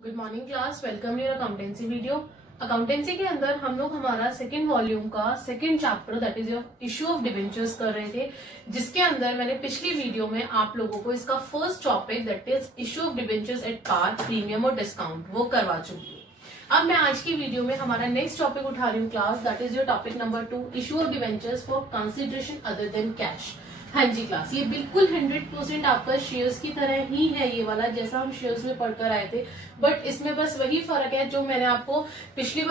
Good morning class, welcome your accountancy video. Accountancy के अंदर हम लोग हमारा सेकंड वॉल्यूम का second chapter that is issue of debentures कर रहे थे, जिसके अंदर मैंने पिछली वीडियो में आप लोगों को इसका first topic that is issue of debentures at par, premium और डिस्काउंट वो करवा चुकी हूँ। अब मैं आज की वीडियो में हमारा नेक्स्ट टॉपिक उठा रही हूँ class, that is your topic number 2, issue of debentures for consideration other than cash. हाँ जी क्लास, ये बिल्कुल 100% आपका शेयर्स की तरह ही है ये वाला, जैसा हम शेयर्स में पढ़कर आए थे, बट इसमें बस वही फर्क है जो मैंने आपको पिछली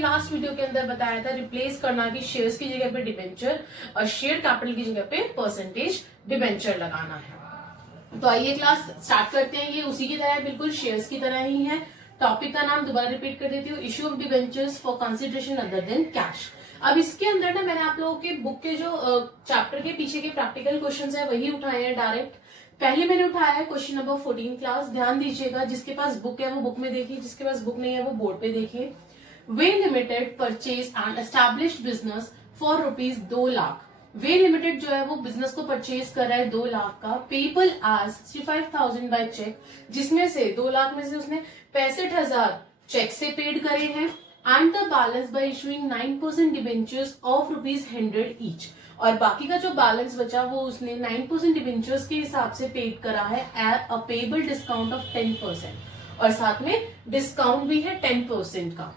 लास्ट वीडियो के अंदर बताया था, रिप्लेस करना कि शेयर्स की जगह पे डिबेंचर और शेयर कैपिटल की जगह पे परसेंटेज डिबेंचर लगाना है। तो आइए क्लास स्टार्ट करते हैं। ये उसी की तरह है, बिल्कुल शेयर्स की तरह ही है। टॉपिक का नाम दोबारा रिपीट कर देती हूँ, issue of debentures for consideration other than cash. अब इसके अंदर ना मैंने आप लोगों के बुक के जो चैप्टर के पीछे के प्रैक्टिकल क्वेश्चंस है वही उठाए हैं डायरेक्ट। पहले मैंने उठाया है क्वेश्चन नंबर 14 क्लास, ध्यान दीजिएगा। जिसके पास बुक है वो बुक में देखिए, जिसके पास बुक नहीं है वो बोर्ड पे देखिए। Y limited purchase and established business for ₹2 lakh. Y limited जो है वो बिजनेस को परचेज कर रहा है 2 लाख का, पेबल एज 65,000 बाय चेक, जिसमें से 2 लाख में से उसने 65,000 चेक से पेड करे हैं, and the balance bye issuing 9% debentures of ₹100 each. और बाकी का जो बैलेंस बचा वो उसने 9% डिबेंचर्स के हिसाब से पेड करा है at a payable discount of 10%, और साथ में डिस्काउंट भी है 10% का।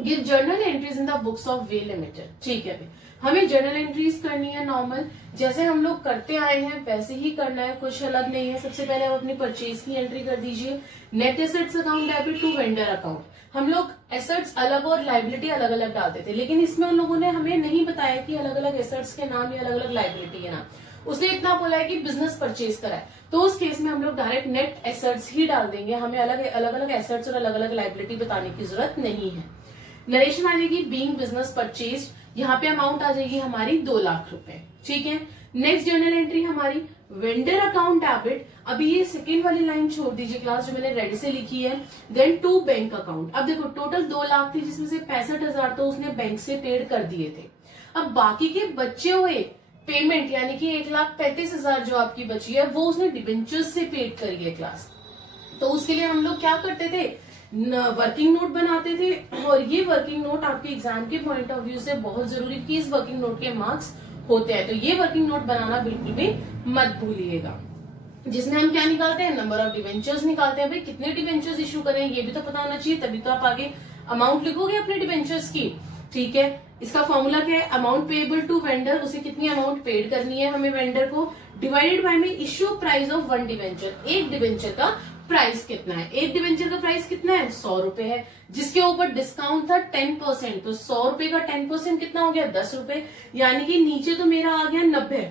Give journal entries in the books of way limited. ठीक है भाई, हमें जर्नल एंट्रीज करनी है नॉर्मल, जैसे हम लोग करते आए हैं वैसे ही करना है, कुछ अलग नहीं है। सबसे पहले आप अपनी परचेज की एंट्री कर दीजिए। Net assets account debit to vendor account. हम लोग एसेट्स अलग और लाइबिलिटी अलग अलग डालते थे, लेकिन इसमें उन लोगों ने हमें नहीं बताया कि अलग अलग एसेट्स के नाम या अलग अलग लाइबिलिटी के नाम। उसने इतना बोला है कि बिजनेस परचेज करा है, तो उस केस में हम लोग डायरेक्ट नेट एसेट्स ही डाल देंगे, हमें अलग अलग एसेट्स और अलग अलग लाइबिलिटी बताने की जरूरत नहीं है। नरेशन आ जाएगी बीइंग बिजनेस परचेज, यहाँ पे अमाउंट आ जाएगी हमारी 2 लाख रुपए। ठीक है, नेक्स्ट जर्नल एंट्री हमारी वेंडर अकाउंट डेबिट। अभी ये सेकेंड वाली लाइन छोड़ दीजिए क्लास जो मैंने रेडी से लिखी है। Then to bank account. अब देखो टोटल 2 लाख थी, जिसमें से 65,000 तो उसने बैंक से पेड कर दिए थे। अब बाकी के बचे हुए पेमेंट यानी कि 1,35,000 जो आपकी बची है वो उसने डिबेंचर्स से पेड करी है क्लास। तो उसके लिए हम लोग क्या करते थे, वर्किंग नोट बनाते थे, और ये वर्किंग नोट आपके एग्जाम के पॉइंट ऑफ व्यू से बहुत जरूरी कि इस वर्किंग नोट के मार्क्स होते हैं, तो ये वर्किंग नोट बनाना बिल्कुल भी मत भूलिएगा। जिसमें हम क्या निकालते हैं, नंबर ऑफ डिबेंचर्स निकालते हैं। भाई कितने डिबेंचर्स इशू करें ये भी तो पता होना चाहिए, तभी तो आप आगे अमाउंट लिखोगे अपने डिबेंचर्स की। ठीक है, इसका फॉर्मूला क्या है, अमाउंट पेएबल टू वेंडर, उसे कितनी अमाउंट पेड करनी है हमें वेंडर को, डिवाइडेड बाय में इश्यू प्राइस ऑफ 1 डिबेंचर। एक डिबेंचर का प्राइस कितना है, एक डिबेंचर का प्राइस कितना है, 100 रुपए है, जिसके ऊपर डिस्काउंट था 10%, तो 100 रुपए का 10% कितना हो गया, 10 रुपए, यानी कि नीचे तो मेरा आ गया 90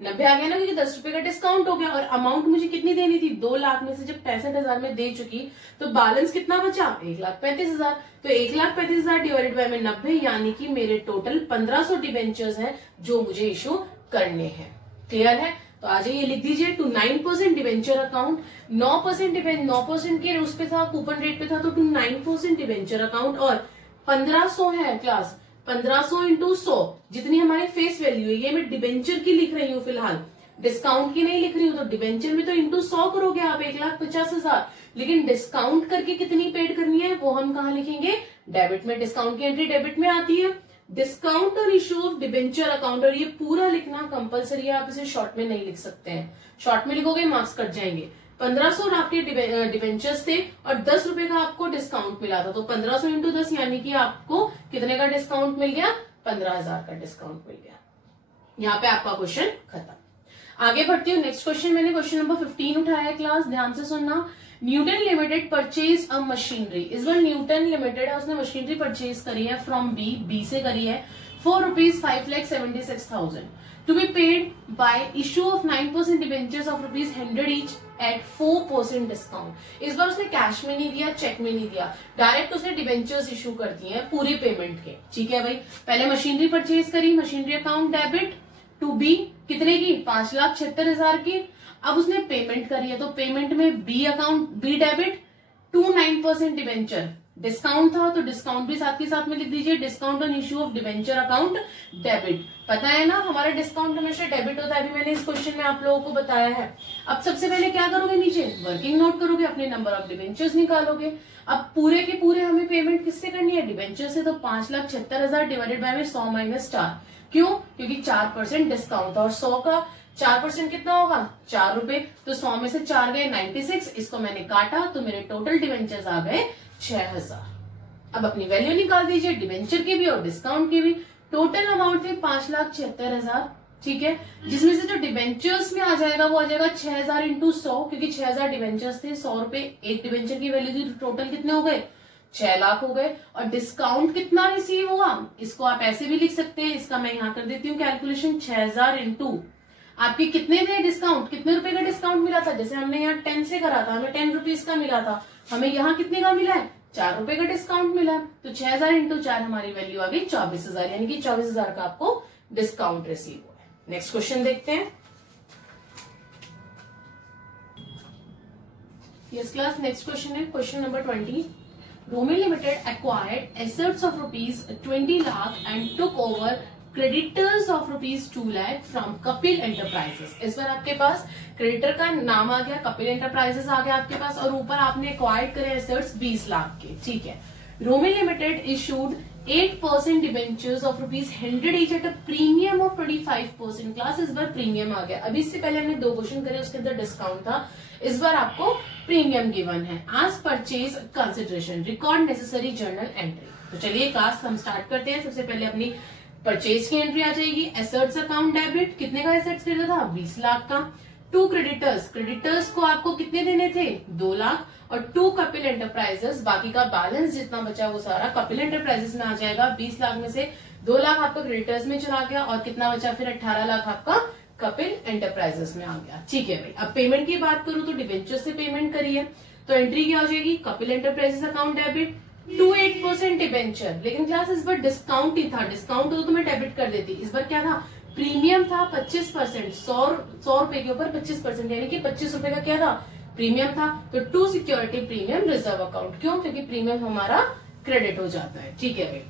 आ गया ना, क्योंकि 10 रुपए का डिस्काउंट हो गया। और अमाउंट मुझे कितनी देनी थी, 2 लाख में से जब 65,000 में दे चुकी तो बैलेंस कितना बचा, 1,35,000। तो 1,35,000 डिवाइडेड बाय में 90, यानी कि मेरे टोटल 1,500 डिबेंचर्स हैं जो मुझे इशू करने हैं। क्लियर है, तो आ जाइए लिख दीजिए टू 9% डिबेंचर अकाउंट। 9% के उस पे था, कूपन रेट पे था, तो टू 9% डिबेंचर अकाउंट। और 1,500 है क्लास, 1,500 इंटू 100 जितनी हमारी फेस वैल्यू है, ये मैं डिबेंचर की लिख रही हूँ फिलहाल, डिस्काउंट की नहीं लिख रही हूँ। तो डिबेंचर में तो इंटू 100 करोगे आप, 1,50,000, लेकिन डिस्काउंट करके कितनी पेड करनी है वो हम कहाँ लिखेंगे, डेबिट में। डिस्काउंट की एंट्री डेबिट में आती है। डिस्काउंट और इशू ऑफ डिबेंचर अकाउंट, और ये पूरा लिखना कंपलसरी है, आप इसे शॉर्ट में नहीं लिख सकते हैं, शॉर्ट में लिखोगे मार्क्स कट जाएंगे। 1,500 आपके डिबेंचर्स थे और 10 रुपए का आपको डिस्काउंट मिला था, तो 1,500 इंटू 10 यानी कि आपको कितने का डिस्काउंट मिल गया, 15,000 का डिस्काउंट मिल गया। यहाँ पे आपका क्वेश्चन खत्म। आगे बढ़ती हूँ, नेक्स्ट क्वेश्चन मैंने क्वेश्चन नंबर 15 उठाया है क्लास, ध्यान से सुनना। Newton limited purchase a machinery. इस बार न्यूटन लिमिटेड है, उसने मशीनरी परचेज करी है फ्रॉम बी से करी है, for ₹5,76,000 to be paid by issue of 9% debentures of ₹100 each at 4% discount. इस बार उसने कैश में नहीं दिया, चेक में नहीं दिया, डायरेक्ट उसने डिबेंचर्स इशू कर दिए हैं पूरे पेमेंट के। ठीक है भाई, पहले मशीनरी परचेज करी, machinery account debit to B कितने की, 5,76,000 की। अब उसने पेमेंट करी है, तो पेमेंट में B account, B debit to 9% debenture, discount था तो डिस्काउंट भी साथ के साथ में लिख दीजिए, discount on issue of debenture account debit. पता है ना हमारा डिस्काउंट हमेशा डेबिट होता है, अभी मैंने इस क्वेश्चन में आप लोगों को बताया है। अब सबसे पहले क्या करोगे, नीचे वर्किंग नोट करोगे, अपने नंबर ऑफ डिबेंचर्स निकालोगे। अब पूरे के पूरे हमें पेमेंट किससे करनी है, डिबेंचर से, तो 5,76,000 डिवाइडेड बाय में 100 माइनस 4, क्यों, क्योंकि 4% डिस्काउंट था और 100 का 4% कितना होगा, 4 रुपए, तो 100 में से 4 गए 96, इसको मैंने काटा तो मेरे टोटल डिबेंचर्स आ गए 6,000। अब अपनी वैल्यू निकाल दीजिए, डिबेंचर की भी और डिस्काउंट की भी। टोटल अमाउंट थे 5,76,000, ठीक है, जिसमें से जो डिबेंचर्स में आ जाएगा वो आ जाएगा 6,000 इंटू 100, क्योंकि 6,000 डिबेंचर्स थे, 100 रुपए एक डिबेंचर की वैल्यू थी, तो टोटल कितने हो गए, 6 लाख हो गए। और डिस्काउंट कितना रिसीव हुआ, इसको आप ऐसे भी लिख सकते हैं, इसका मैं यहां कर देती हूँ कैलकुलेशन, 6,000 इंटू आपके कितने थे डिस्काउंट, कितने रुपए का डिस्काउंट मिला था, जैसे हमने यहाँ 10 से करा था, हमें 10 रुपीज का मिला था, हमें यहाँ कितने का मिला है, 4 रुपए का डिस्काउंट मिला है, तो 6,000 इंटू 4 हमारी वैल्यू आ गई 24,000, यानी कि 24,000 का आपको डिस्काउंट रिसीव हुआ है। नेक्स्ट क्वेश्चन देखते हैं। यस क्लास, नेक्स्ट क्वेश्चन है question number 20। Romi Limited acquired assets of rupees 20 lakh and took over creditors of rupees 2 lakh from Kapil Enterprises। इस बार आपके पास क्रेडिटर का नाम आ गया, कपिल एंटरप्राइजेस आ गया आपके पास, और ऊपर आपने एक्वायर्ड करे एसेट्स 20 लाख के, ठीक है। Romi Limited issued 8% debentures of rupees 100 each at a premium of 25%। Class इस बार प्रीमियम आ गया, अभी इससे पहले हमने 2 क्वेश्चन करे उसके अंदर डिस्काउंट था, इस बार आपको प्रीमियम गिवन है। आज purchase consideration record necessary journal entry. तो चलिए क्लास हम स्टार्ट करते हैं। सबसे पहले अपनी परचेज की एंट्री आ जाएगी, एसेट्स अकाउंट डेबिट, कितने का एसेट्स खरीदा था, 20 लाख का। 2 क्रेडिटर्स, क्रेडिटर्स को आपको कितने देने थे, 2 लाख, और 2 कपिल एंटरप्राइजेस, बाकी का बैलेंस जितना बचा वो सारा कपिल एंटरप्राइजेस में आ जाएगा। 20 लाख में से 2 लाख आपका क्रेडिटर्स में चला गया और कितना बचा फिर 18 लाख आपका कपिल एंटरप्राइजेस में आ गया, ठीक है भाई। अब पेमेंट की बात करूं तो डिबेंचर से पेमेंट करिए, तो एंट्री क्या हो जाएगी, Kapil enterprises account debit 28% debenture. लेकिन क्लास इस बार डिस्काउंट ही था, डिस्काउंट तो मैं डेबिट कर देती, इस बार क्या था, प्रीमियम था 25%, 100 रुपए के ऊपर 25%, यानी कि 25 रुपए का क्या था, प्रीमियम था। तो 2 सिक्योरिटी प्रीमियम रिजर्व अकाउंट, क्यों, क्योंकि प्रीमियम हमारा क्रेडिट हो जाता है, ठीक है भाई।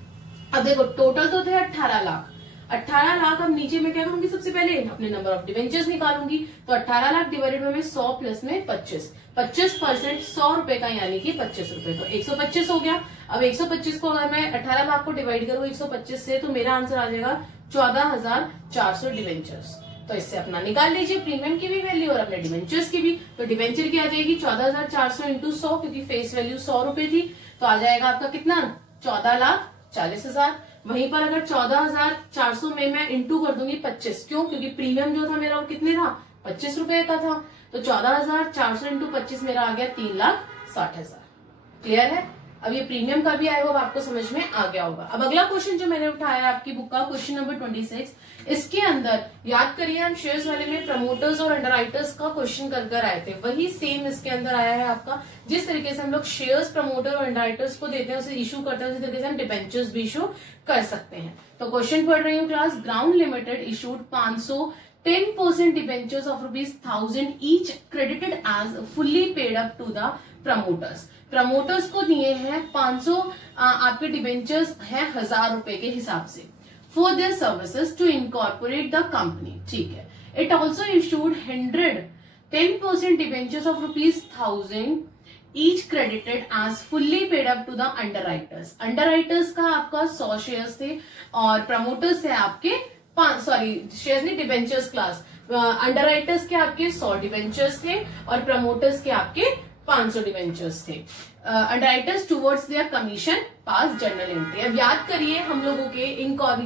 अब देखो टोटल तो थे 18 लाख, 18 लाख। अब नीचे में क्या करूंगी, सबसे पहले अपने नंबर ऑफ डिवेंचर्स निकालूंगी, तो 18 लाख डिवाइडेड बाय 100 प्लस में 25% 100 रुपए का, यानी कि 25 रुपए, तो 125 हो गया। अब 125 को अगर मैं 18 लाख को डिवाइड करूँ 125 से, तो मेरा आंसर आ जाएगा 14,400 डिवेंचर्स। तो इससे अपना निकाल लीजिए प्रीमियम की भी वैल्यू और अपने डिवेंचर्स की भी। तो डिवेंचर की आ जाएगी 14,400 इंटू 100, क्योंकि फेस वैल्यू 100 रुपए थी, तो आ जाएगा आपका कितना, 14,40,000। वहीं पर अगर 14,400 में मैं इंटू कर दूंगी 25, क्यों, क्योंकि प्रीमियम जो था मेरा वो कितने था, 25 रुपए का था, तो 14,400 इंटू 25 मेरा आ गया 3,60,000। क्लियर है। अब ये प्रीमियम का भी आएगा, अब आपको समझ में आ गया होगा। अब अगला क्वेश्चन जो मैंने उठाया आपकी बुक का क्वेश्चन नंबर 26, इसके अंदर याद करिए हम शेयर्स वाले में प्रमोटर्स और अंडरराइटर्स का क्वेश्चन कर आए थे, वही सेम इसके अंदर आया है आपका। जिस तरीके से हम लोग शेयर्स प्रमोटर और अंडरराइटर्स को देते हैं, उसे इशू करते हैं, उसी तरीके से हम डिबेंचर्स भी इशू कर सकते हैं। तो क्वेश्चन पढ़ रही हूँ class. Ground limited issued 10% debentures of ₹1,000 each credited as fully paid up to the promoters. Promoters को दिए हैं 500 आपके डिबेंचर्स हैं 1,000 रुपए के हिसाब से, for their services to incorporate the company, ठीक है। It also issued 10% debentures of ₹1,000 each credited as fully paid up to the underwriters. Underwriters का आपका 100 शेयर्स थे और प्रमोटर्स थे आपके शेयर्स नहीं, डिबेंचर्स क्लास। अंडरराइटर्स के आपके 100 डिबेंचर्स थे और प्रमोटर्स के आपके 500 डिबेंचर्स थे। Underwriters towards their commission pass journal entry. अब याद करिए हम लोगों के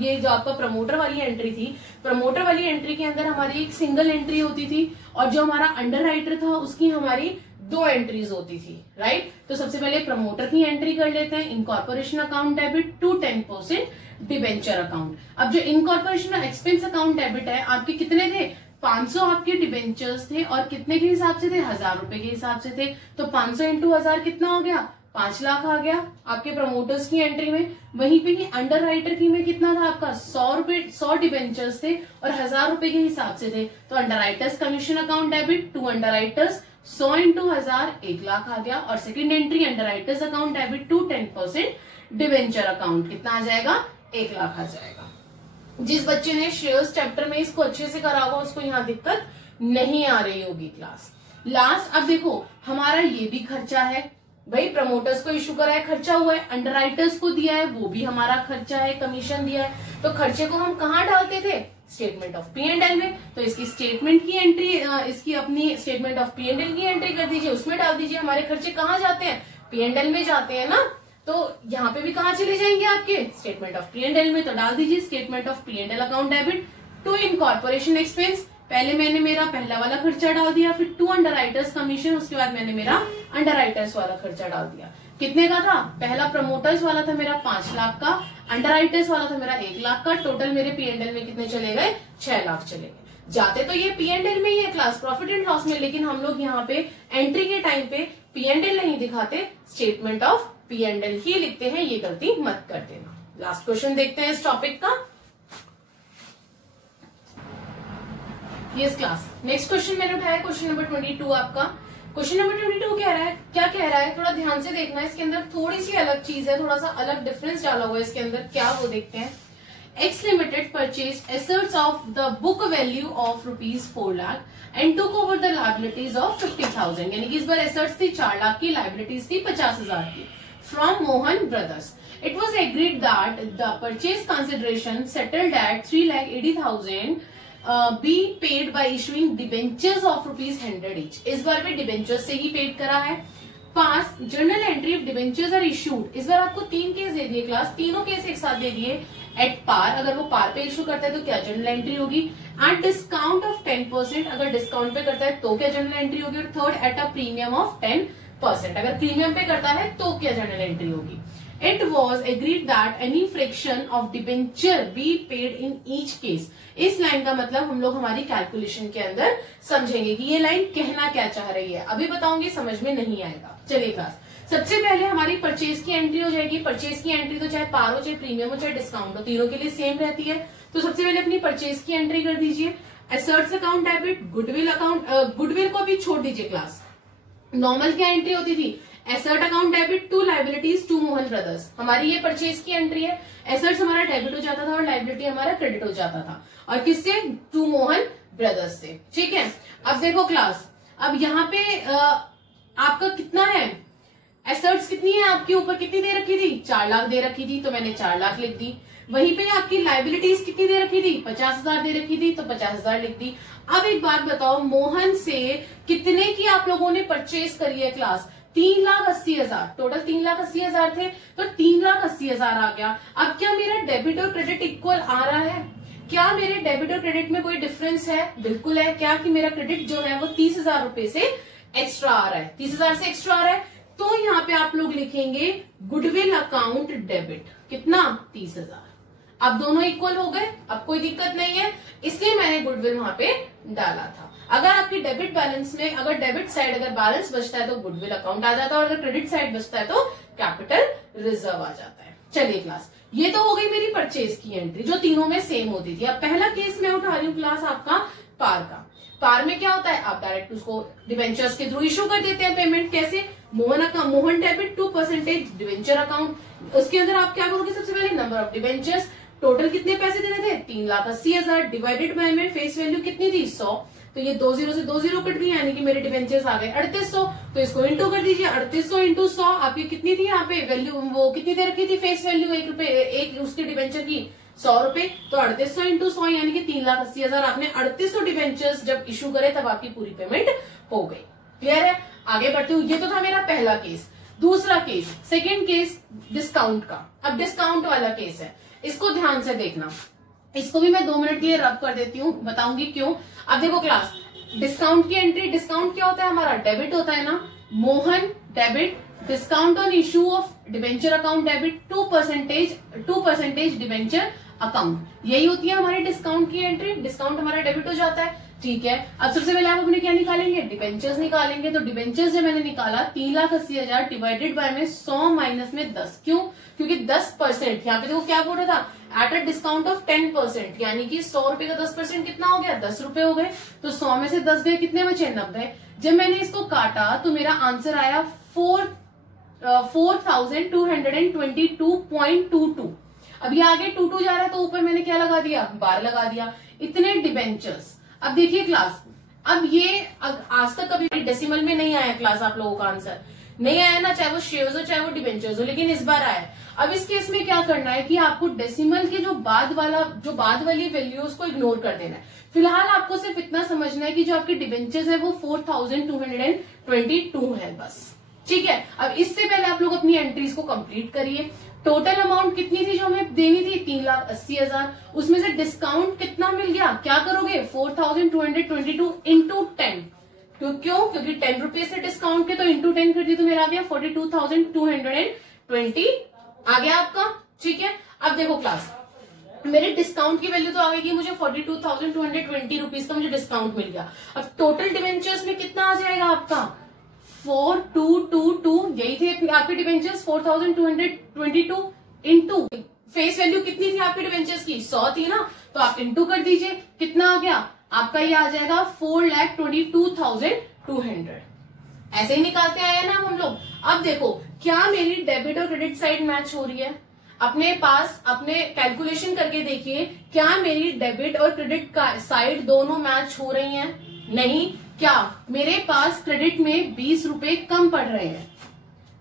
ये जो आपका प्रमोटर वाली एंट्री थी, प्रमोटर वाली एंट्री के अंदर हमारी एक सिंगल एंट्री होती थी और जो हमारा अंडरराइटर था उसकी हमारी 2 एंट्रीज होती थी, राइट। तो सबसे पहले प्रमोटर की एंट्री कर लेते हैं, incorporation account debit to 10% debenture account. अब जो इनकॉर्पोरेशन एक्सपेंस अकाउंट डेबिट है, आपके कितने थे, 500 आपके डिबेंचर्स थे और कितने के हिसाब से थे, 1,000 रुपए के हिसाब से थे। तो 500 इंटू 1,000 कितना हो गया, 5 लाख आ गया आपके प्रमोटर्स की एंट्री में। वहीं पे ही अंडर राइटर की में कितना था आपका, 100 डिबेंचर्स थे और 1,000 रुपए के हिसाब से थे। तो underwriters commission account debit to underwriters 100 into 1000 1 lakh आ गया। और second entry underwriters account debit to 10% debenture account कितना आ जाएगा, 1 लाख आ जाएगा। जिस बच्चे ने शेयर्स चैप्टर में इसको अच्छे से करा होगा उसको यहाँ दिक्कत नहीं आ रही होगी क्लास। लास्ट अब देखो हमारा ये भी खर्चा है भाई, प्रमोटर्स को इशू करा है, खर्चा हुआ है, अंडरराइटर्स को दिया है वो भी हमारा खर्चा है, कमीशन दिया है। तो खर्चे को हम कहाँ डालते थे, statement of P and L में। तो इसकी स्टेटमेंट की एंट्री, इसकी अपनी statement of P and L की एंट्री कर दीजिए, उसमें डाल दीजिए। हमारे खर्चे कहाँ जाते हैं, पी एंड एल में जाते हैं ना, तो यहाँ पे भी कहाँ चले जाएंगे आपके, statement of P and L में। तो डाल दीजिए statement of P and L account debit to incorporation expense. पहले मैंने मेरा पहला वाला खर्चा डाल दिया, फिर टू अंडरराइटर्स कमीशन, उसके बाद मैंने मेरा अंडरराइटर्स वाला खर्चा डाल दिया। कितने का था, पहला प्रमोटर्स वाला था मेरा 5 लाख का, अंडरराइटर्स वाला था मेरा 1 लाख का। टोटल मेरे पी एंड एल में कितने चले गए, 6 लाख चले गए। जाते तो ये पी एंड एल में ही है क्लास, प्रॉफिट एंड लॉस में, लेकिन हम लोग यहाँ पे एंट्री के टाइम पे पी एंड एल नहीं दिखाते, statement of P and L ही लिखते हैं, ये गलती मत कर देना। लास्ट क्वेश्चन देखते हैं इस टॉपिक का। यस क्लास, नेक्स्ट क्वेश्चन मैंने उठाया क्वेश्चन नंबर 22 आपका। क्वेश्चन नंबर 22 कह रहा है, क्या कह रहा है, थोड़ा ध्यान से देखना है। इसके अंदर थोड़ी सी अलग चीज है, थोड़ा सा अलग डिफरेंस डाला हुआ है इसके अंदर, क्या वो देखते हैं। X limited purchase assets of the book value of ₹4 lakh and took over the liabilities of 50,000। यानी कि इस बार एसेट्स थी 4 लाख की, लायबिलिटीज थी 50,000 की, from Mohan brothers. It was agreed that the purchase consideration settled at 3,80,000 be paid by issuing debentures of ₹100 each। इस बार भी debentures से ही पेड करा है। Pass journal entry of debentures are issued. इस बार आपको 3 केस दे दिए क्लास, तीनों केस एक साथ दे दिए। एट पार, अगर वो पार पे इशू करता है तो क्या जर्नल एंट्री होगी। एट डिस्काउंट ऑफ 10%, अगर डिस्काउंट पे करता है तो क्या जर्नल एंट्री होगी। और third at a premium of 10%, अगर प्रीमियम पे करता है तो क्या जर्नल एंट्री होगी। It was agreed that any fraction of debenture be paid in each case। इस लाइन का मतलब हम लोग हमारी कैलकुलेशन के अंदर समझेंगे कि ये लाइन कहना क्या चाह रही है। अभी बताऊंगी, समझ में नहीं आएगा। चलिए क्लास, सबसे पहले हमारी परचेज की एंट्री हो जाएगी। परचेज की एंट्री तो चाहे पार हो, चाहे प्रीमियम हो, चाहे डिस्काउंट हो, तीनों के लिए सेम रहती है। तो सबसे पहले अपनी परचेज की एंट्री कर दीजिए। Assets account debit, goodwill account, goodwill को भी छोड़ दीजिए क्लास। नॉर्मल क्या एंट्री होती थी, asset account debit to liabilities to Mohan brothers. हमारी ये परचेज की एंट्री है। एसेट्स हमारा डेबिट हो जाता था और लायबिलिटी हमारा क्रेडिट हो जाता था, और किससे, टू मोहन ब्रदर्स से। ठीक है, अब देखो क्लास, अब यहाँ पे आपका कितना है, एसेट्स कितनी है आपके ऊपर, कितनी दे रखी थी, 4 लाख दे रखी थी, तो मैंने 4 लाख लिख दी। वहीं पे आपकी लायबिलिटीज कितनी दे रखी थी, 50,000 दे रखी थी, तो 50,000 लिख दी। अब एक बात बताओ, मोहन से कितने की आप लोगों ने परचेज करी है क्लास, 3,80,000। टोटल 3,80,000 थे, तो 3,80,000 आ गया। अब क्या मेरा डेबिट और क्रेडिट इक्वल आ रहा है, क्या मेरे डेबिट और क्रेडिट में कोई डिफरेंस है, बिल्कुल है। क्या कि मेरा क्रेडिट जो है वो 30,000 रुपए से एक्स्ट्रा आ रहा है, 30,000 से एक्स्ट्रा आ रहा है। तो यहाँ पे आप लोग लिखेंगे गुडविल अकाउंट डेबिट, कितना, 30,000। अब दोनों इक्वल हो गए, अब कोई दिक्कत नहीं है, इसलिए मैंने गुडविल वहां पे डाला था। अगर आपकी डेबिट बैलेंस में, अगर डेबिट साइड अगर बैलेंस बचता है तो गुडविल अकाउंट आ जाता है, और अगर क्रेडिट साइड बचता है तो कैपिटल रिजर्व आ जाता है। चलिए क्लास, ये तो हो गई मेरी परचेज की एंट्री जो तीनों में सेम होती थी। अब पहला केस मैं उठा रही हूँ क्लास आपका पार का। पार में क्या होता है, आप डायरेक्ट उसको डिवेंचर्स के थ्रू इशू कर देते हैं पेमेंट। कैसे, मोहन डेबिट 2% डिवेंचर अकाउंट। उसके अंदर आप क्या करोगे, सबसे पहले नंबर ऑफ डिवेंचर्स, टोटल कितने पैसे देने थे, 3,80,000, डिवाइडेड बाय में फेस वैल्यू कितनी थी, 100। तो ये 2 0 से 2 0 कट गई, यानी कि मेरे डिवेंचर्स आ गए 3800। तो इसको इंटू कर दीजिए, 3800 इंटू 100। आपकी कितनी थी यहाँ पे वैल्यू, वो कितनी दे रखी थी फेस वैल्यू, ₹1, एक उसके डिवेंचर की 100 रुपए। तो 3800 इंटू 100 यानी कि 3,80,000। आपने 3800 डिवेंचर्स जब इशू करे तब आपकी पूरी पेमेंट हो गई। क्लियर है, आगे बढ़ते हुए, ये तो था मेरा पहला केस। दूसरा केस, सेकेंड केस डिस्काउंट का। अब डिस्काउंट वाला केस है, इसको ध्यान से देखना। इसको भी मैं 2 मिनट के लिए रब कर देती हूँ, बताऊंगी क्यों। अब देखो क्लास, डिस्काउंट की एंट्री, डिस्काउंट क्या होता है हमारा, डेबिट होता है ना। Mohan debit, discount on issue of debenture account debit 2% debenture account, यही होती है हमारी डिस्काउंट की एंट्री। डिस्काउंट हमारा डेबिट हो जाता है। ठीक है, अब सबसे पहले आप अपने क्या निकालेंगे, डिवेंचर्स निकालेंगे। तो डिवेंचर्स जो मैंने निकाला 3,80,000 डिवाइडेड बाय में 100 माइनस में 10। क्यों, क्योंकि 10%, यहाँ पे देखो क्या बोल रहा था, एट अ डिस्काउंट ऑफ 10%, यानी कि 100 रुपए का 10% कितना हो गया, 10 रुपए हो गए। तो 100 में से 10 गए, कितने बचे, 90। जब मैंने इसको काटा तो मेरा आंसर आया 4222.22। अब ये आगे 22 जा रहा है तो ऊपर मैंने क्या लगा दिया, बार लगा दिया। इतने डिबेंचर्स। अब देखिए क्लास, अब ये आज तक कभी डेसिमल में नहीं आया क्लास, आप लोगों का आंसर नहीं आया ना, चाहे वो शेयर्स हो चाहे वो डिबेंचर्स हो, लेकिन इस बार आया। अब इस केस में क्या करना है कि आपको डेसिमल के जो बाद वाली वैल्यू उसको इग्नोर कर देना है। फिलहाल आपको सिर्फ इतना समझना है कि जो आपके डिबेंचर्स है वो 4222 है बस, ठीक है। अब इससे पहले आप लोग अपनी एंट्रीज को कंप्लीट करिए। टोटल अमाउंट कितनी थी जो हमें देनी थी, 3,80,000। उसमें से डिस्काउंट कितना मिल गया, क्या करोगे, 4222 इंटू 10। क्यों, क्योंकि 10 रुपीज से डिस्काउंट के तो इंटू 10 कर दी तो मेरा आ गया 42,220 आ गया आपका, ठीक है। अब देखो क्लास, मेरे डिस्काउंट की वैल्यू तो आ गई, मुझे 42,220 रुपीज का मुझे डिस्काउंट मिल गया। अब टोटल डिवेंचर्स में कितना आ जाएगा आपका, 4222, यही थे आपके डिवेंचर्स 4222 इंटू फेस वैल्यू कितनी थी आपके डिवेंचर्स की, 100 थी ना, तो आप इंटू कर दीजिए, कितना आ गया आपका, ये आ जाएगा 4,22,200। ऐसे ही निकालते आए ना हम लोग। अब देखो क्या मेरी डेबिट और क्रेडिट साइड मैच हो रही है, अपने पास अपने कैलकुलेशन करके देखिए, क्या मेरी डेबिट और क्रेडिट साइड दोनों मैच हो रही हैं, नहीं। क्या मेरे पास क्रेडिट में 20 रुपए कम पड़ रहे हैं,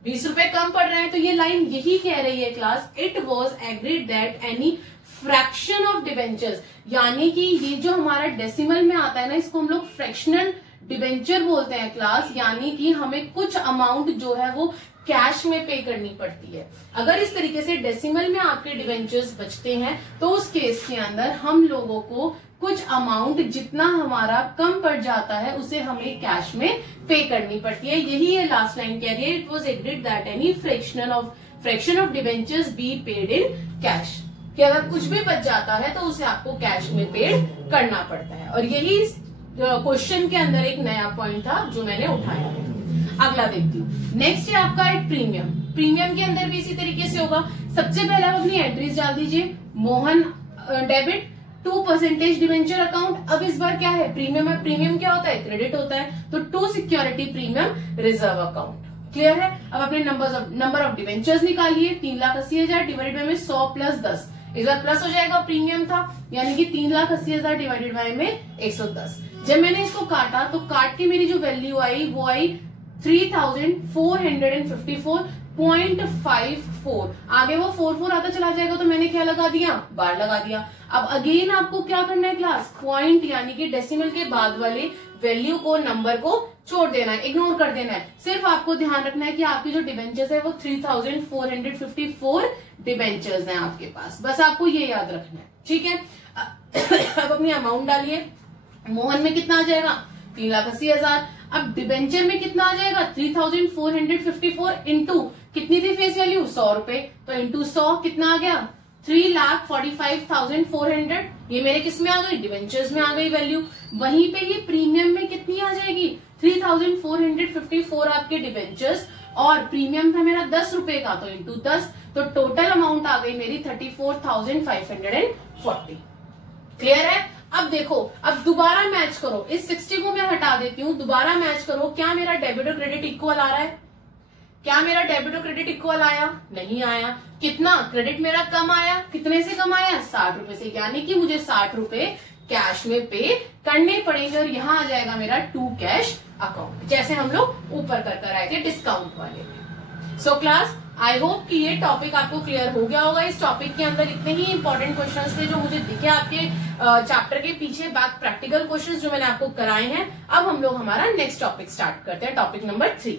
20 रुपए कम पड़ रहे हैं, तो ये लाइन यही कह रही है class, it was agreed that any fraction of debentures, यानी कि ये जो हमारा डेसिमल में आता है ना, इसको हम लोग फ्रैक्शनल डिबेंचर बोलते हैं क्लास, यानी कि हमें कुछ अमाउंट जो है वो कैश में पे करनी पड़ती है। अगर इस तरीके से डेसिमल में आपके डिबेंचर्स बचते हैं तो उस केस के अंदर हम लोगों को कुछ अमाउंट जितना हमारा कम पड़ जाता है उसे हमें कैश में पे करनी पड़ती है। यही ये लास्ट लाइन कह रही है, it was agreed that any fraction of debentures be paid in cash, कि अगर कुछ भी बच जाता है तो उसे आपको कैश में पेड करना पड़ता है। और यही क्वेश्चन के अंदर एक नया पॉइंट था जो मैंने उठाया। अगला देखती हूँ, नेक्स्ट है आपका एक प्रीमियम। प्रीमियम के अंदर भी इसी तरीके से होगा। सबसे पहले आप अपनी एंट्रीज डाल दीजिए, मोहन डेबिट 2% डिवेंचर अकाउंट। अब इस बार क्या है, प्रीमियम है, प्रीमियम क्या होता है, क्रेडिट होता है, तो 2 security premium reserve account. Clear है। अब अपने नंबर ऑफ डिवेंचर्स निकालिए, 3,80,000 डिवाइडेड बाय में 100 प्लस 10, इस बार प्लस हो जाएगा, प्रीमियम था, यानी कि 3,80,000 डिवाइडेड बाय में 110। जब मैंने इसको काटा तो काट के मेरी जो वैल्यू आई वो आई 3,454.54। आगे वो 44 आता चला जाएगा तो मैंने क्या लगा दिया, बार लगा दिया। अब अगेन आपको क्या करना है क्लास, पॉइंट यानी कि डेसिमल के बाद वाले वैल्यू को, नंबर को छोड़ देना है, इग्नोर कर देना है। सिर्फ आपको ध्यान रखना है कि आपकी जो डिबेंचर्स है वो 3,454 डिबेंचर्स हैं आपके पास, बस आपको ये याद रखना है, ठीक है। अब अपनी अमाउंट डालिए, मोहन में कितना आ जाएगा, 3,80,000। अब डिबेंचर में कितना आ जाएगा, 3,454 इंटू कितनी थी फेस वैल्यू, 100 रुपए, तो इंटू 100 कितना आ गया, 3,45,400। ये मेरे किस में आ गई, डिबेंचर्स में आ गई वैल्यू। वहीं पे ये प्रीमियम में कितनी आ जाएगी, 3,454 आपके डिबेंचर्स, और प्रीमियम था मेरा 10 रुपए का, तो इंटू 10, तो टोटल अमाउंट आ गई मेरी 34,540। क्लियर है। अब देखो, अब दोबारा मैच करो, इस 60 को मैं हटा देती हूँ, दोबारा मैच करो, क्या मेरा डेबिट और क्रेडिट इक्वल आ रहा है, क्या मेरा डेबिट और क्रेडिट इक्वल आया, नहीं आया। कितना, क्रेडिट मेरा कम आया, कितने से कम आया, 60 रुपए से, यानी कि मुझे 60 रुपए कैश में पे करने पड़ेंगे, और यहाँ आ जाएगा मेरा टू कैश अकाउंट, जैसे हम लोग ऊपर कर आए थे डिस्काउंट वाले में। सो क्लास, आई होप कि ये टॉपिक आपको क्लियर हो गया होगा। इस टॉपिक के अंदर इतने ही इंपॉर्टेंट क्वेश्चंस थे जो मुझे दिखे आपके चैप्टर के पीछे बैक प्रैक्टिकल क्वेश्चंस जो मैंने आपको कराए हैं। अब हम लोग हमारा नेक्स्ट टॉपिक स्टार्ट करते हैं, topic number 3।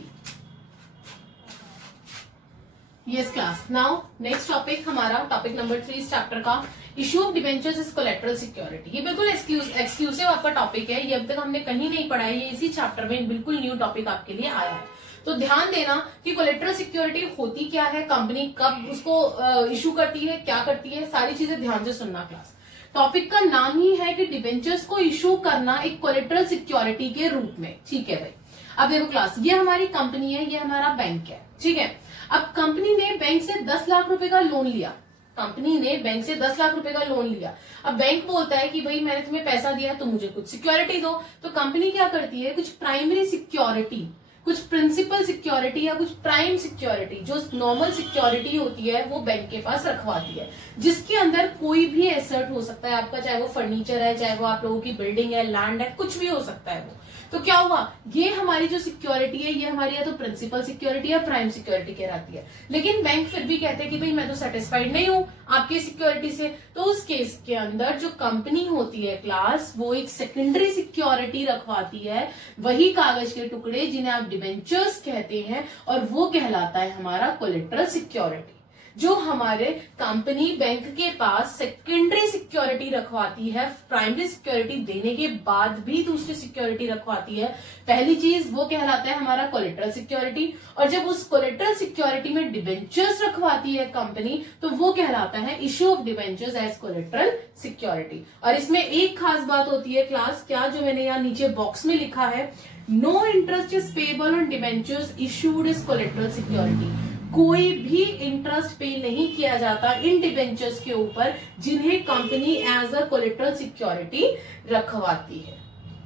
Yes class, now next topic हमारा टॉपिक नंबर 3 इस चैप्टर का, issue of debentures is collateral security. ये बिल्कुल एक्सक्लूसिव आपका टॉपिक है, ये अब तक हमने कहीं नहीं पढ़ा है, ये इसी चैप्टर में बिल्कुल न्यू टॉपिक आपके लिए आया है। तो ध्यान देना कि कोलेटरल सिक्योरिटी होती क्या है, कंपनी कब उसको इशू करती है, क्या करती है, सारी चीजें ध्यान से सुनना क्लास। टॉपिक का नाम ही है कि डिबेंचर्स को इशू करना एक कोलेटरल सिक्योरिटी के रूप में, ठीक है भाई। अब देखो क्लास, ये हमारी कंपनी है, ये हमारा बैंक है, ठीक है। अब कंपनी ने बैंक से 10 लाख रुपए का लोन लिया, कंपनी ने बैंक से 10 लाख रुपए का लोन लिया। अब बैंक बोलता है कि भाई मैंने तुम्हें पैसा दिया तो मुझे कुछ सिक्योरिटी दो। तो कंपनी क्या करती है, कुछ प्राइमरी सिक्योरिटी, कुछ प्रिंसिपल सिक्योरिटी या कुछ प्राइम सिक्योरिटी, जो नॉर्मल सिक्योरिटी होती है वो बैंक के पास रखवाती है, जिसके अंदर कोई भी एसेट हो सकता है आपका, चाहे वो फर्नीचर है, चाहे वो आप लोगों की बिल्डिंग है, लैंड है, कुछ भी हो सकता है वो। तो क्या हुआ, ये हमारी जो सिक्योरिटी है ये हमारी या तो प्रिंसिपल सिक्योरिटी या प्राइम सिक्योरिटी कहलाती है। लेकिन बैंक फिर भी कहते हैं कि भाई मैं तो सेटिस्फाइड नहीं हूं आपकी सिक्योरिटी से। तो उस केस के अंदर जो कंपनी होती है क्लास, वो एक सेकेंडरी सिक्योरिटी रखवाती है, वही कागज के टुकड़े जिन्हें आप डिबेंचर्स कहते हैं, और वो कहलाता है हमारा कोलेटरल सिक्योरिटी। जो हमारे कंपनी बैंक के पास सेकेंडरी सिक्योरिटी रखवाती है, प्राइमरी सिक्योरिटी देने के बाद भी दूसरी सिक्योरिटी रखवाती है, पहली चीज वो कहलाता है हमारा कोलेटरल सिक्योरिटी। और जब उस कोलेटरल सिक्योरिटी में डिबेंचर्स रखवाती है कंपनी, तो वो कहलाता है issue of debentures as collateral security. और इसमें एक खास बात होती है क्लास, क्या, जो मैंने यहाँ नीचे बॉक्स में लिखा है, no interest is payable on debentures issued as collateral security. कोई भी इंटरेस्ट पे नहीं किया जाता इन डिबेंचर्स के ऊपर जिन्हें company as a collateral security रखवाती है।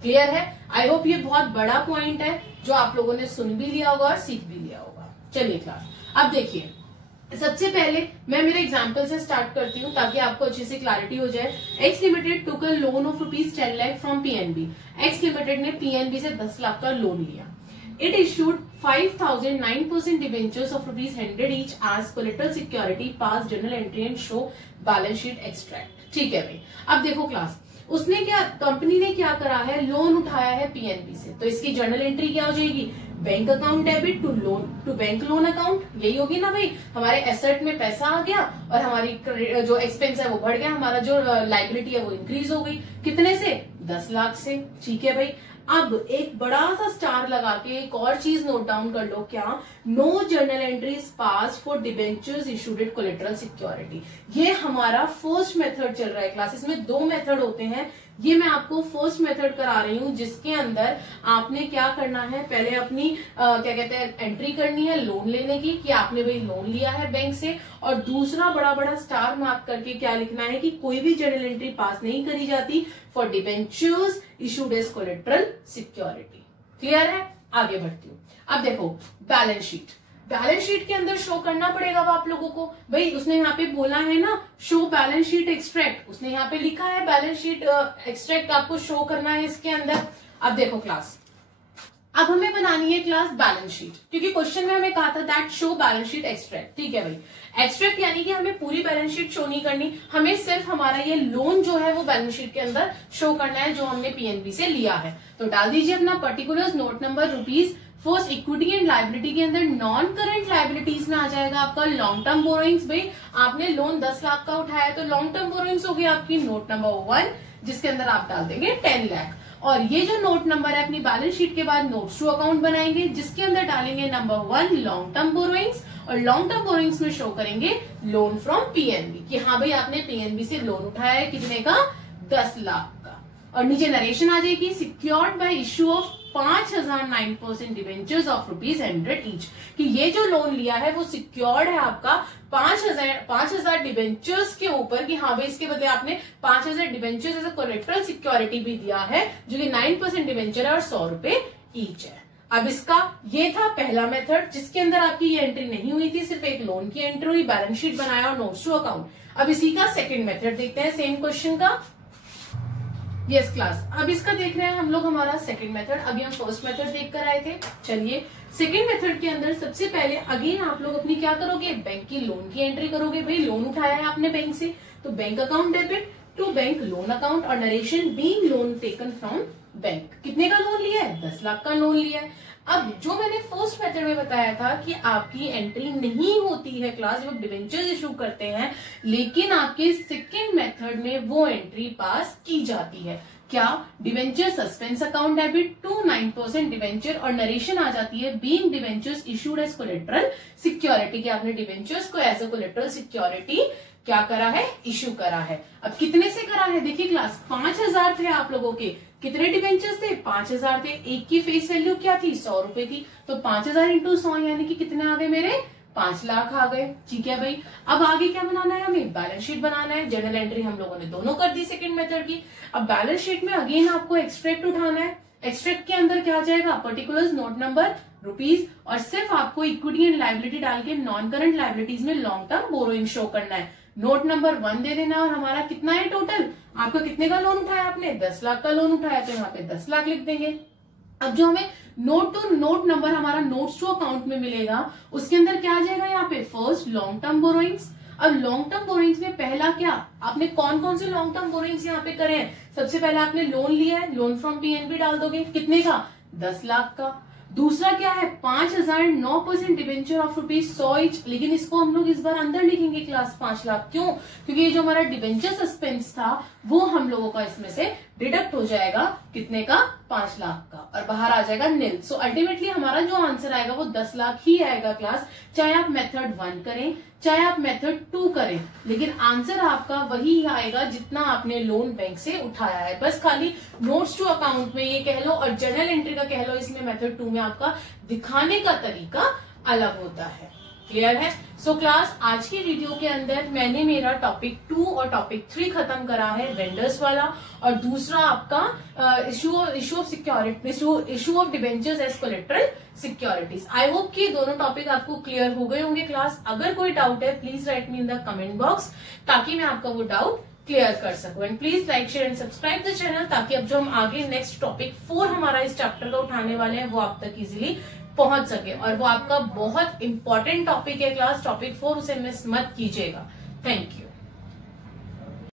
क्लियर है? आई होप ये बहुत बड़ा पॉइंट है जो आप लोगों ने सुन भी लिया होगा और सीख भी लिया होगा। चलिए क्लास, अब देखिए, सबसे पहले मैं मेरे एग्जाम्पल से स्टार्ट करती हूँ ताकि आपको अच्छी सी क्लैरिटी हो जाए। X limited took a loan of ₹10 lakh from PNB. X limited ने पीएनबी से 10 लाख का लोन लिया। It issued 5,009% debentures of ₹100 each as collateral security, pass journal entry and show balance sheet extract। ठीक है भाई, अब देखो क्लास, उसने क्या, कंपनी ने क्या करा है, लोन उठाया है पीएनबी से, तो इसकी जर्नल एंट्री क्या हो जाएगी, bank account debit to loan to bank loan account, यही होगी ना भाई। हमारे एसेट में पैसा आ गया और हमारी जो एक्सपेंस है वो बढ़ गया, हमारा जो लाइबिलिटी है वो इंक्रीज हो गई, कितने से, 10 लाख से। ठीक है भाई, अब एक बड़ा सा स्टार लगा के एक और चीज नोट डाउन कर लो, क्या, no journal entries pass for debentures issued at collateral security. ये हमारा फर्स्ट मेथड चल रहा है क्लास, इसमें 2 मेथड होते हैं, ये मैं आपको फर्स्ट मेथड करा रही हूं, जिसके अंदर आपने क्या करना है, पहले अपनी क्या कहते हैं एंट्री करनी है लोन लेने की, कि आपने भाई लोन लिया है बैंक से, और दूसरा बड़ा बड़ा स्टार मार्क करके क्या लिखना है कि कोई भी जर्नल एंट्री पास नहीं करी जाती for debentures issued as collateral security. Clear है? आगे बढ़ती हूँ। अब देखो बैलेंस शीट, बैलेंस शीट के अंदर शो करना पड़ेगा अब आप लोगों को, भाई उसने यहाँ पे बोला है ना शो बैलेंस शीट एक्सट्रैक्ट, उसने यहाँ पे लिखा है बैलेंस शीट एक्सट्रैक्ट आपको शो करना है इसके अंदर। अब देखो क्लास, अब हमें बनानी है क्लास बैलेंस शीट, क्योंकि क्वेश्चन में हमें कहा था that show balance sheet extract. ठीक है भाई, एक्सट्रैक्ट यानी कि हमें पूरी बैलेंस शीट शो नहीं करनी, हमें सिर्फ हमारा ये लोन जो है वो बैलेंस शीट के अंदर शो करना है जो हमने पीएनबी से लिया है। तो डाल दीजिए अपना particulars, note number rupees, first equity and liability के अंदर नॉन करंट लाइबिलिटीज में आ जाएगा आपका लॉन्ग टर्म बोरोइंग्स। भाई आपने लोन 10 लाख का उठाया तो लॉन्ग टर्म बोरोइंग्स हो गई आपकी नोट नंबर 1, जिसके अंदर आप डाल देंगे 10 लाख। और ये जो नोट नंबर है अपनी बैलेंस शीट के बाद नोट्स टू अकाउंट बनाएंगे, जिसके अंदर डालेंगे नंबर 1 लॉन्ग टर्म बोरोइंग्स, और लॉन्ग टर्म बोरोइंग्स में शो करेंगे लोन फ्रॉम पीएनबी, कि हाँ भाई आपने पीएनबी से लोन उठाया है कितने का, 10 लाख का। और नीचे नरेशन आ जाएगी, secured by issue of 5,009% debentures of ₹100 each, कि ये जो लोन लिया है वो सिक्योर्ड है आपका 5,000 डिबेंचर्स के ऊपर, कि हाँ भाई इसके बदले आपने 5,000 debentures as a collateral security भी दिया है, जो कि 9% डिबेंचर है और ₹100 ईच है। अब इसका ये था पहला मेथड, जिसके अंदर आपकी ये एंट्री नहीं हुई थी, सिर्फ एक लोन की एंट्री हुई, बैलेंस शीट बनाया और नोट्स टू अकाउंट। अब इसी का सेकंड मेथड देखते हैं सेम क्वेश्चन का। यस क्लास, अब इसका देख रहे हैं हम लोग हमारा सेकंड मेथड, अभी हम फर्स्ट मेथड देख कर आए थे। चलिए सेकंड मेथड के अंदर सबसे पहले अगेन आप लोग अपनी क्या करोगे, बैंक की लोन की एंट्री करोगे। भाई लोन उठाया है आपने बैंक से, तो bank account debit to bank loan account, और narration being loan taken from bank. कितने का लोन लिया है, 10 लाख का लोन लिया है। अब जो मैंने फर्स्ट मेथड में बताया था कि आपकी एंट्री नहीं होती है क्लास जब डिबेंचर्स इशू करते हैं, लेकिन आपके सेकंड मेथड में वो एंट्री पास की जाती है। क्या, debenture suspense account debit to 9% debenture, और नरेशन आ जाती है being debentures issued as collateral security, कि आपने डिबेंचर्स को एज अ कोलेटरल सिक्योरिटी क्या करा है, इशू करा है। अब कितने से करा है, देखिए क्लास 5,000 थे आप लोगों के, कितने डिबेंचर्स थे, 5,000 थे, एक की फेस वैल्यू क्या थी, ₹100 थी, तो 5,000 इंटू 100 यानी कि कितने आ गए मेरे, 5 लाख आ गए। ठीक है भाई, अब आगे क्या बनाना है, हमें बैलेंस शीट बनाना है। जर्नल एंट्री हम लोगों ने दोनों कर दी सेकंड मेथड की। अब बैलेंस शीट में अगेन आपको एक्सट्रैक्ट उठाना है। एक्सट्रैक्ट के अंदर क्या जाएगा, पर्टिकुलर्स, नोट नंबर, रुपीज, और सिर्फ आपको इक्विटी एंड लायबिलिटी डाल के नॉन करंट लायबिलिटीज में लॉन्ग टर्म बोरोइंग शो करना है। नोट नंबर 1 दे देना, और हमारा कितना है टोटल, आपको कितने का लोन उठाया, आपने 10 लाख का लोन उठाया, तो यहाँ पे 10 लाख लिख देंगे। अब जो हमें नोट टू नोट नंबर हमारा नोट्स टू अकाउंट में मिलेगा, उसके अंदर क्या आ जाएगा, यहाँ पे फर्स्ट लॉन्ग टर्म बोरोइंग्स। अब लॉन्ग टर्म बोरोइंग्स में पहला क्या, आपने कौन कौन से लॉन्ग टर्म बोरोइंग्स यहाँ पे करे हैं। सबसे पहले आपने लोन लिया है, लोन फ्रॉम पीएनबी डाल दोगे, कितने का, 10 लाख का। दूसरा क्या है, 5,000 9% डिबेंचर ऑफ ₹100 ईच, लेकिन इसको हम लोग इस बार अंदर लिखेंगे क्लास 5 लाख। क्यों, क्योंकि ये जो हमारा डिबेंचर सस्पेंस था वो हम लोगों का इसमें से डिडक्ट हो जाएगा, कितने का, 5 लाख का, और बाहर आ जाएगा निल। सो अल्टीमेटली हमारा जो आंसर आएगा वो 10 लाख ही आएगा क्लास, चाहे आप मेथड 1 करें चाहे आप मेथड 2 करें, लेकिन आंसर आपका वही आएगा जितना आपने लोन बैंक से उठाया है। बस खाली नोट्स टू अकाउंट में ये कह लो और जर्नल एंट्री का कह लो, इसमें मेथड 2 में आपका दिखाने का तरीका अलग होता है। क्लियर है। सो क्लास, आज की वीडियो के अंदर मैंने मेरा टॉपिक 2 और टॉपिक 3 खत्म करा है, वेंडर्स वाला, और दूसरा आपका issue of security, issue of debentures as collateral securities. I hope कि दोनों टॉपिक आपको क्लियर हो गए होंगे क्लास। अगर कोई डाउट है please right me in the comment box, ताकि मैं आपका वो डाउट क्लियर कर सकूं। And please like, share and subscribe the channel, ताकि अब जो हम आगे नेक्स्ट टॉपिक 4 हमारा इस चैप्टर का उठाने वाले हैं वो आप तक इजिली पहुंच सके, और वो आपका बहुत इंपॉर्टेंट टॉपिक है क्लास, टॉपिक 4, उसे मिस मत कीजिएगा। Thank you.